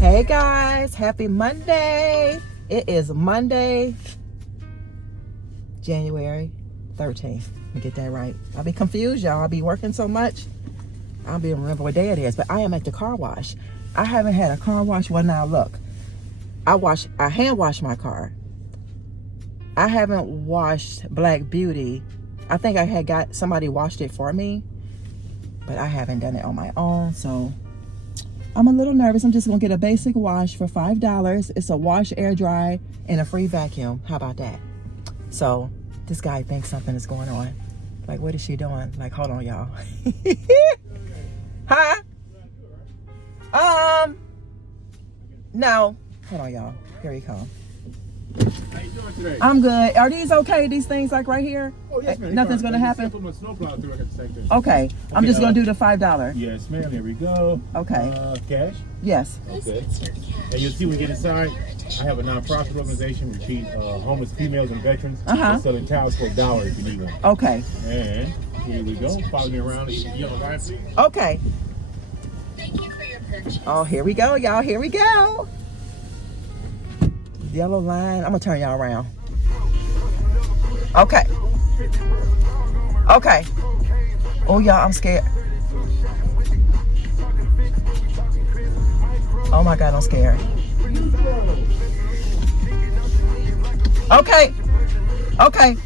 Hey guys, happy Monday. It is Monday, January 13th. Let me get that right. I'll be confused, y'all. I'll be working so much. I'll be remember what day it is, but I am at the car wash. I haven't had a car wash. Well, now look, I hand wash my car. I haven't washed Black Beauty. I think I had got somebody washed it for me, but I haven't done it on my own, so I'm a little nervous. I'm just gonna get a basic wash for $5. It's a wash, air dry, and a free vacuum. How about that? So this guy thinks something is going on. Like, what is she doing? Like, hold on, y'all. Huh? No. Hold on, y'all. Here he comes. How you doing today? I'm good. Are these okay? These things like right here? Oh, yes, ma'am. Nothing's gonna happen? Okay. I'm just gonna do the $5. Yes, ma'am. Here we go. Okay. Cash? Yes. Okay. And you'll see when we get inside, I have a non-profit organization, we feed homeless females and veterans. We're selling towels for $1 if you need one. Okay. And here we go. Follow me around. Yellow line, please. Okay. Thank you for your purchase. Oh, here we go, y'all. Here we go. Yellow line. I'm gonna turn y'all around. Okay. Okay. Oh, y'all, I'm scared. Oh my God, I'm scared. Okay. Okay.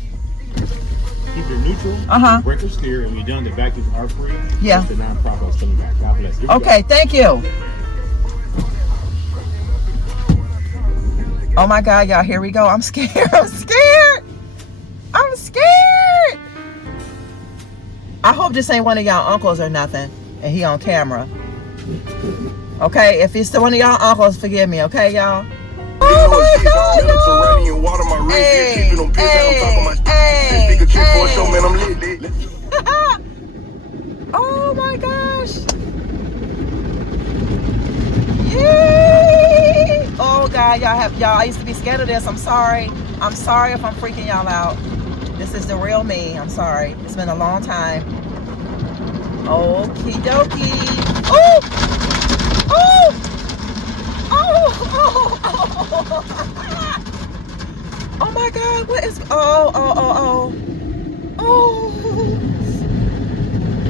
Keep it neutral. Brake or steer, and we're done. The vacuums are free. Yeah. That's the non-profit I was telling you about. God bless you. Okay, thank you. Oh my God, y'all, here we go. I'm scared. I'm scared. I'm scared. I hope this ain't one of y'all uncles or nothing, and he on camera. Okay, if it's one of y'all uncles, forgive me, okay, y'all? Oh my God, y'all. Hey, oh my gosh. Yay! Oh God, y'all, I used to be scared of this. I'm sorry. I'm sorry if I'm freaking y'all out. This is the real me. I'm sorry. It's been a long time. Okie dokie. Oh! Oh! Oh! Oh! Oh my God, what is, oh.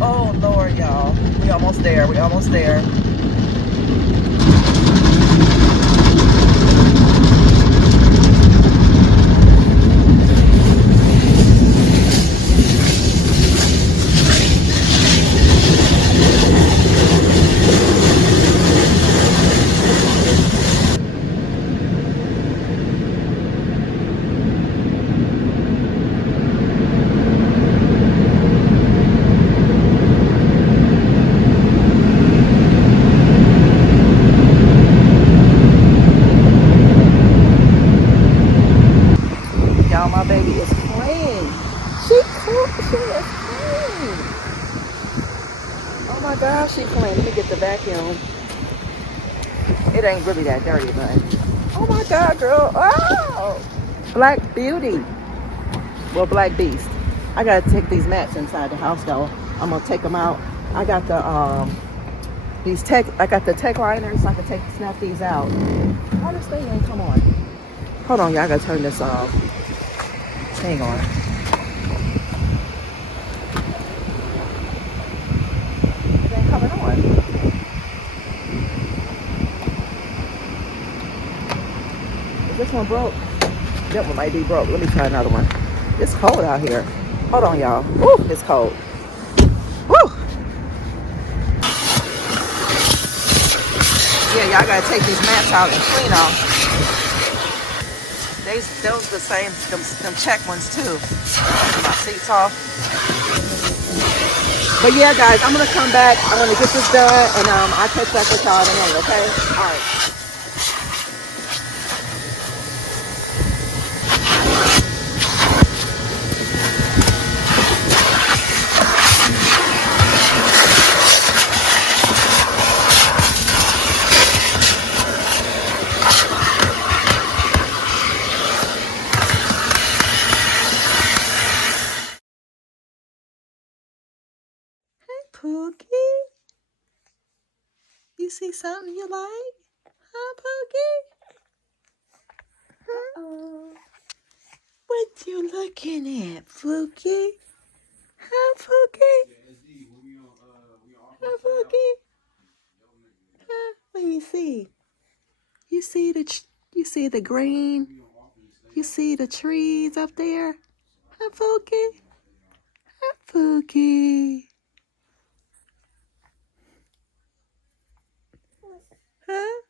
Oh Lord, y'all. We almost there. We almost there. Y'all, my baby is clean. She is clean. Oh my God, she clean. Let me get the vacuum. It ain't really that dirty, but oh my God, girl. Oh, Black Beauty. Well, Black Beast. I gotta take these mats inside the house though. I'm gonna take them out. I got the I got the tech liners, so I can snap these out. Oh, this thing ain't come on. Hold on, y'all. I gotta turn this off. Hang on. It ain't coming on. Is this one broke? That one might be broke. Let me try another one. It's cold out here. Hold on, y'all. Woo, it's cold. Woo! Yeah, y'all gotta take these mats out and clean them. Those the same, them check ones too. My seats off. But yeah, guys, I'm gonna come back. I'm gonna get this done, and I'll catch back with y'all in a minute, okay? All right. Pookie, you see something you like? Huh, Pookie? Uh-oh. What you looking at, Pookie? Huh, Pookie? Huh, Pookie? Huh? Let me see. You see the green? You see the trees up there? Huh, Pookie? Huh, Pookie? Huh?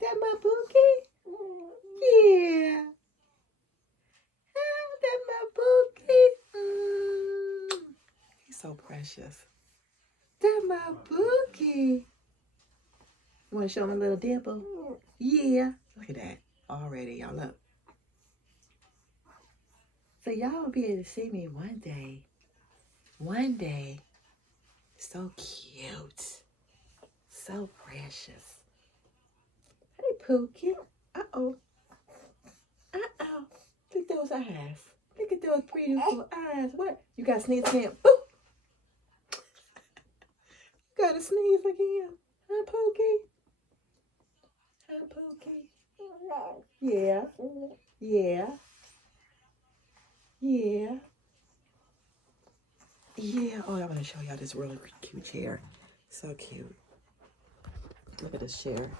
That my Pookie? Yeah. Huh, that my Pookie? He's so precious. That my Pookie. You want to show him a little dimple? Yeah. Look at that. Already, y'all look. So y'all will be able to see me one day. One day. So cute. So precious. Hey, Pookie. Uh-oh. Uh-oh. Look at those eyes. Look at those beautiful eyes. What? You got to sneeze again? Boop. You got to sneeze again. Huh, Pookie? Huh, Pookie? Yeah. Yeah. Yeah. Yeah. Oh, I want to show y'all this really cute chair. So cute. Look at this chair.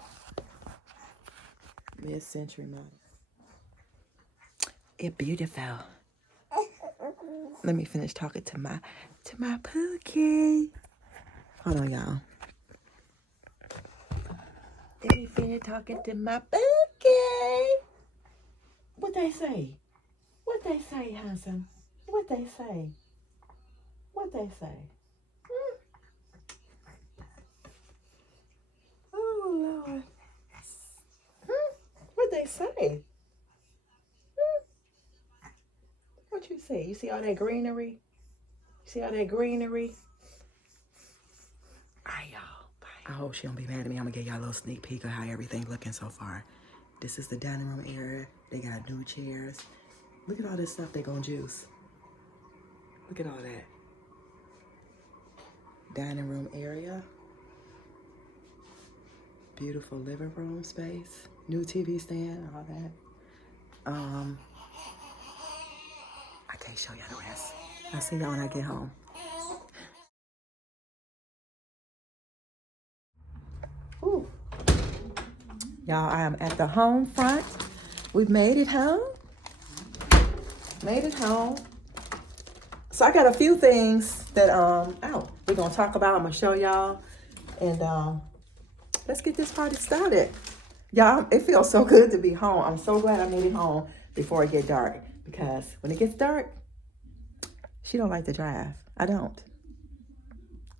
Mid-century model. It's beautiful. Let me finish talking to my Pookie. Hold on, y'all. Let me finish talking to my Pookie. What they say? What they say, handsome? What they say? What they say? Hmm? Oh, Lord. What they say? What you see? You see all that greenery? You see all that greenery? All right, y'all. Bye. I hope she don't be mad at me. I'm gonna give y'all a little sneak peek of how everything's looking so far. This is the dining room area. They got new chairs. Look at all this stuff they gonna juice. Look at all that. Dining room area. Beautiful living room space. New TV stand, all that. I can't show y'all the rest. I'll see y'all when I get home. Ooh. Y'all, I am at the home front. We've made it home. Made it home. So I got a few things that we're gonna talk about. I'm gonna show y'all. And let's get this party started. Y'all, it feels so good to be home. I'm so glad I made it home before it get dark. Because when it gets dark, she don't like to drive. I don't.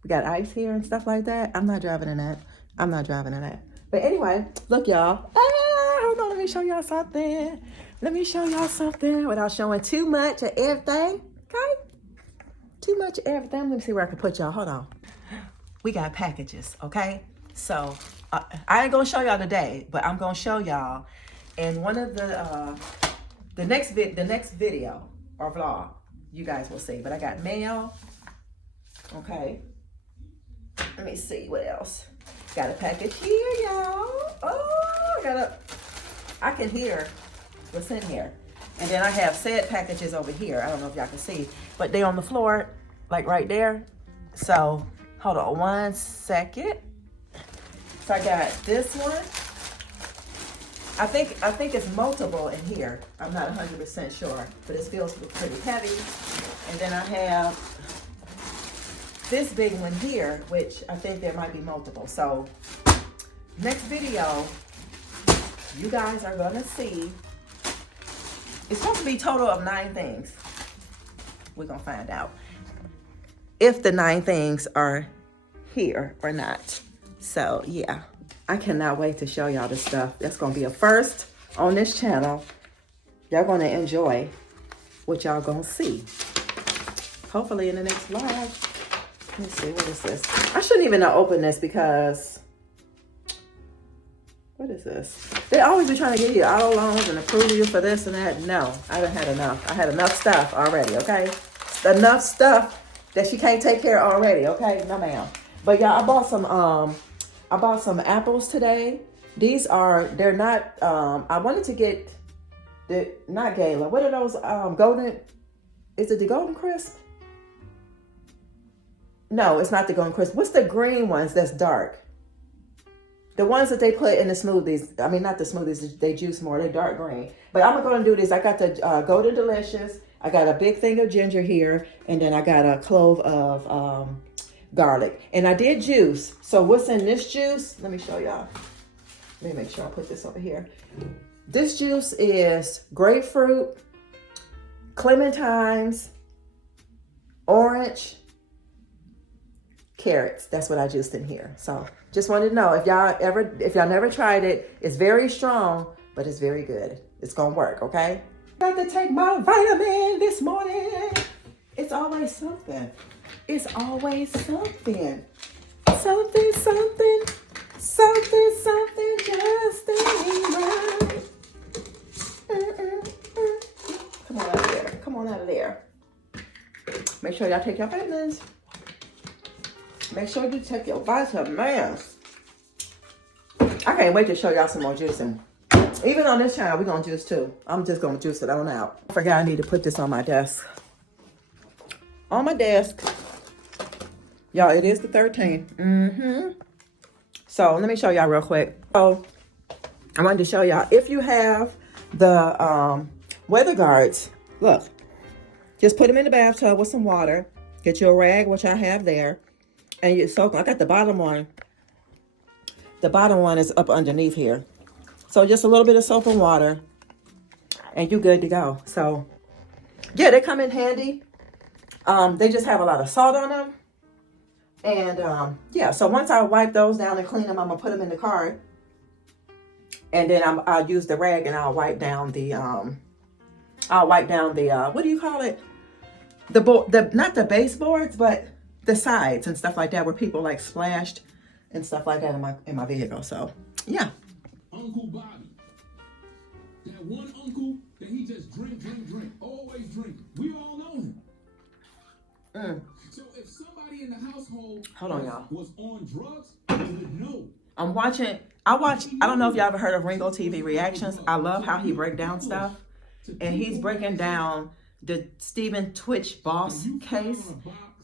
We got ice here and stuff like that. I'm not driving in that. I'm not driving in that. But anyway, look, y'all. Hold on, let me show y'all something. Let me show y'all something without showing too much of everything. Okay? Too much of everything. Let me see where I can put y'all. Hold on. We got packages, okay? So I ain't gonna show y'all today, but I'm gonna show y'all in one of the next video or vlog. You guys will see. But I got mail. Okay. Let me see what else. Got a package here, y'all. Oh, I can hear what's in here. And then I have said packages over here. I don't know if y'all can see, but they on the floor, like right there. So hold on one second. So I got this one. I think it's multiple in here. I'm not 100% sure, but it feels pretty heavy. And then I have this big one here, which I think there might be multiple. So next video, you guys are gonna see. It's supposed to be a total of 9 things. We're gonna find out if the 9 things are here or not. So yeah, I cannot wait to show y'all this stuff. That's gonna be a first on this channel. Y'all gonna enjoy what y'all gonna see. Hopefully in the next vlog. Let's see, what is this? I shouldn't even open this because, what is this? They always be trying to give you auto loans and approve you for this and that. No, I done had enough. I had enough stuff already, okay? Enough stuff that she can't take care of already, okay? No, ma'am. But yeah, I bought some apples today. They're not, I wanted to get not Gala. What are those, golden, is it the Golden Crisp? No, it's not the Golden Crisp. What's the green ones that's dark? The ones that they put in the smoothies. I mean, not the smoothies, they juice more. They're dark green. But I'm going to do this. I got the Golden Delicious. I got a big thing of ginger here. And then I got a clove of garlic. And I did juice. So what's in this juice? Let me show y'all. Let me make sure I put this over here. This juice is grapefruit, clementines, orange, carrots. That's what I juiced in here. So just wanted to know if y'all never tried it. It's very strong, but it's very good. It's gonna work, okay? Got to take my vitamin this morning. It's always something. It's always something. Something, something, something, something just ain't right. Come on out of there. Come on out of there. Make sure y'all take your vitamins. Make sure you take your vitamins. I can't wait to show y'all some more juicing. Even on this channel, we're going to juice too. I'm just going to juice it on out. I forgot I need to put this on my desk. On my desk. Y'all, it is the 13th. So let me show y'all real quick. So I wanted to show y'all, if you have the weather guards, look, just put them in the bathtub with some water. Get you a rag, which I have there. And you soak them. I got the bottom one. The bottom one is up underneath here. So just a little bit of soap and water. And you're good to go. So, yeah, they come in handy. They just have a lot of salt on them. And, yeah, so once I wipe those down and clean them, I'm going to put them in the car. And then I'll use the rag and I'll wipe down the, what do you call it? Not the baseboards, but the sides and stuff like that, where people like splashed and stuff like that in my vehicle. So yeah. Uncle Bobby, that one uncle that he just drink, always drink. We all know him. So if somebody in the household was on drugs, you would know. I don't know if y'all ever heard of Ringo TV Reactions. I love how he break down stuff, and he's breaking down the Stephen Twitch boss case.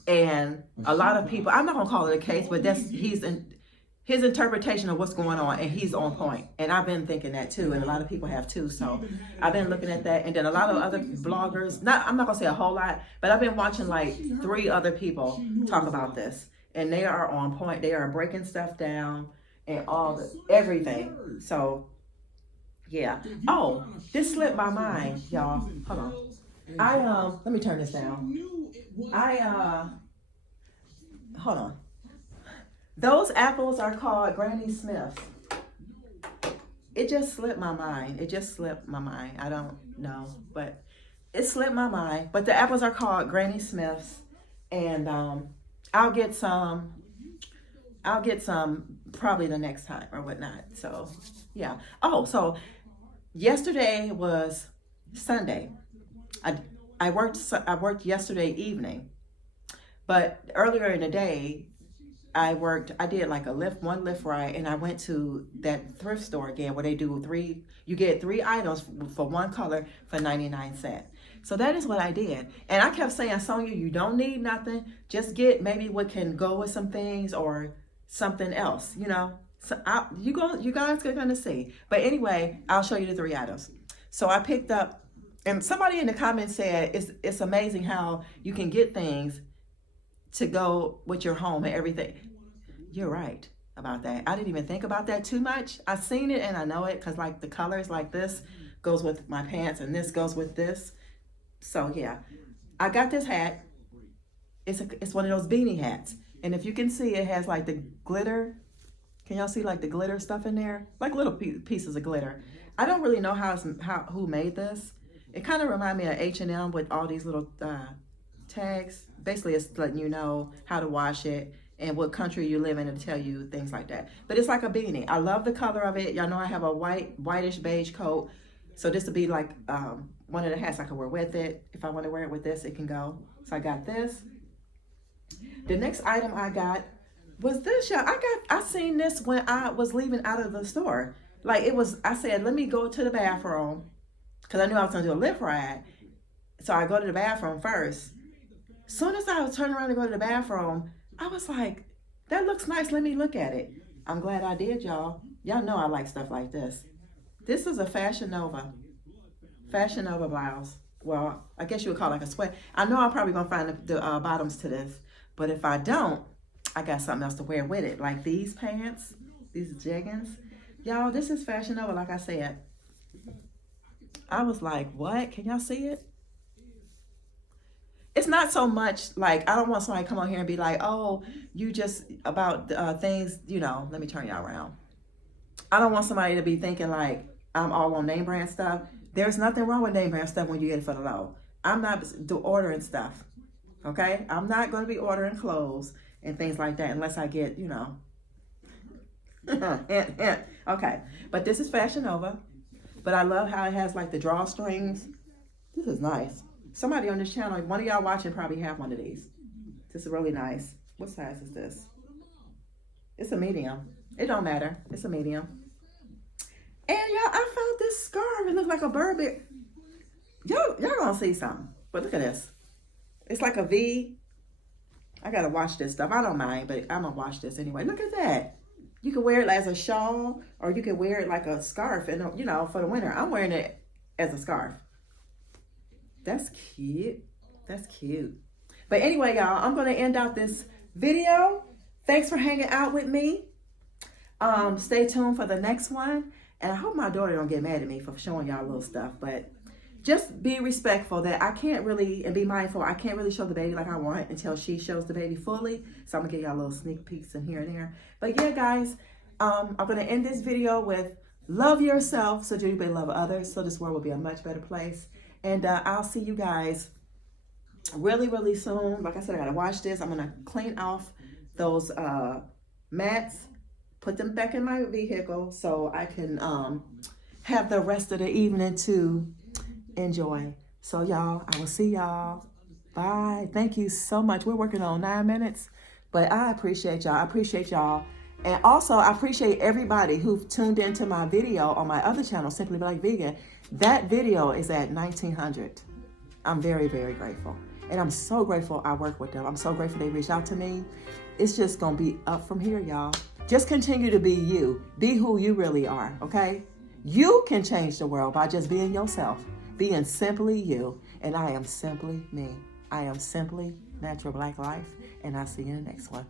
And a lot of people, I'm not gonna call it a case, but his interpretation of what's going on, and he's on point. And I've been thinking that too, and a lot of people have too. So I've been looking at that, and then a lot of other bloggers. I'm not gonna say a whole lot, but I've been watching like 3 other people talk about this, and they are on point. They are breaking stuff down and everything. So yeah. Oh, this slipped my mind, y'all. Hold on. Let me turn this down. Hold on. Those apples are called Granny Smiths. It just slipped my mind. I don't know, but it slipped my mind. But the apples are called Granny Smiths, and I'll get some probably the next time or whatnot. So yeah. Oh, so yesterday was Sunday. I worked yesterday evening, but earlier in the day, I did like one lift ride, and I went to that thrift store again where they do you get 3 items for one color for 99 cents. So that is what I did. And I kept saying, Sonia, you don't need nothing. Just get maybe what can go with some things or something else, you know. So you guys are gonna see. But anyway, I'll show you the 3 items. So I picked up, and somebody in the comments said it's amazing how you can get things to go with your home and everything. You're right about that. I didn't even think about that too much. I've seen it and I know it because like the colors like this goes with my pants and this goes with this. So yeah, I got this hat. It's one of those beanie hats. And if you can see, it has like the glitter. Can y'all see like the glitter stuff in there? Like little pieces of glitter. I don't really know who made this. It kind of reminds me of H&M with all these little tags. Basically, it's letting you know how to wash it and what country you live in and tell you things like that. But it's like a beanie. I love the color of it. Y'all know I have a whitish beige coat. So this would be like one of the hats I could wear with it. If I want to wear it with this, it can go. So I got this. The next item I got was this, y'all? I seen this when I was leaving out of the store. Like it was, I said, let me go to the bathroom because I knew I was gonna do a lift ride. So I go to the bathroom first. Soon as I was turning around to go to the bathroom, I was like, that looks nice. Let me look at it. I'm glad I did, y'all. Y'all know I like stuff like this. This is a Fashion Nova blouse. Well, I guess you would call it like a sweat. I know I'm probably gonna find the bottoms to this, but if I don't, I got something else to wear with it. Like these pants, these jeggings. Y'all, this is Fashion Nova, like I said. I was like, what? Can y'all see it? It's not so much like, I don't want somebody to come on here and be like, oh, you just about things, you know, let me turn y'all around. I don't want somebody to be thinking like I'm all on name brand stuff. There's nothing wrong with name brand stuff when you get it for the low. I'm not ordering stuff, okay? I'm not going to be ordering clothes and things like that unless I get, you know. Okay, but this is Fashion Nova. But I love how it has like the drawstrings. This is nice. Somebody on this channel, one of y'all watching probably have one of these. This is really nice. What size is this? It's a medium. It don't matter. It's a medium. And y'all, I found this scarf. It looks like a Burberry. Y'all gonna see something. But look at this. It's like a V. I gotta wash this stuff. I don't mind, but I'm gonna wash this anyway. Look at that. You can wear it as a shawl, or you can wear it like a scarf, and you know, for the winter. I'm wearing it as a scarf. That's cute. That's cute. But anyway, y'all, I'm gonna end out this video. Thanks for hanging out with me. Stay tuned for the next one. And I hope my daughter don't get mad at me for showing y'all little stuff. But just be respectful that I can't really, and be mindful, I can't really show the baby like I want until she shows the baby fully. So I'm gonna give y'all little sneak peeks in here and there. But yeah, guys, I'm gonna end this video with love yourself so that you may love others. So this world will be a much better place. And I'll see you guys really, really soon. Like I said, I gotta wash this. I'm gonna clean off those mats, put them back in my vehicle so I can have the rest of the evening to enjoy. So y'all, I will see y'all. Bye. Thank you so much. We're working on 9 minutes, but I appreciate y'all. I appreciate y'all. And also, I appreciate everybody who tuned into my video on my other channel, Simply Black Vegan. That video is at 1,900. I'm very, very grateful. And I'm so grateful I work with them. I'm so grateful they reached out to me. It's just going to be up from here, y'all. Just continue to be you. Be who you really are, okay? You can change the world by just being yourself. Being simply you. And I am simply me. I am simply Natural Black Life. And I'll see you in the next one.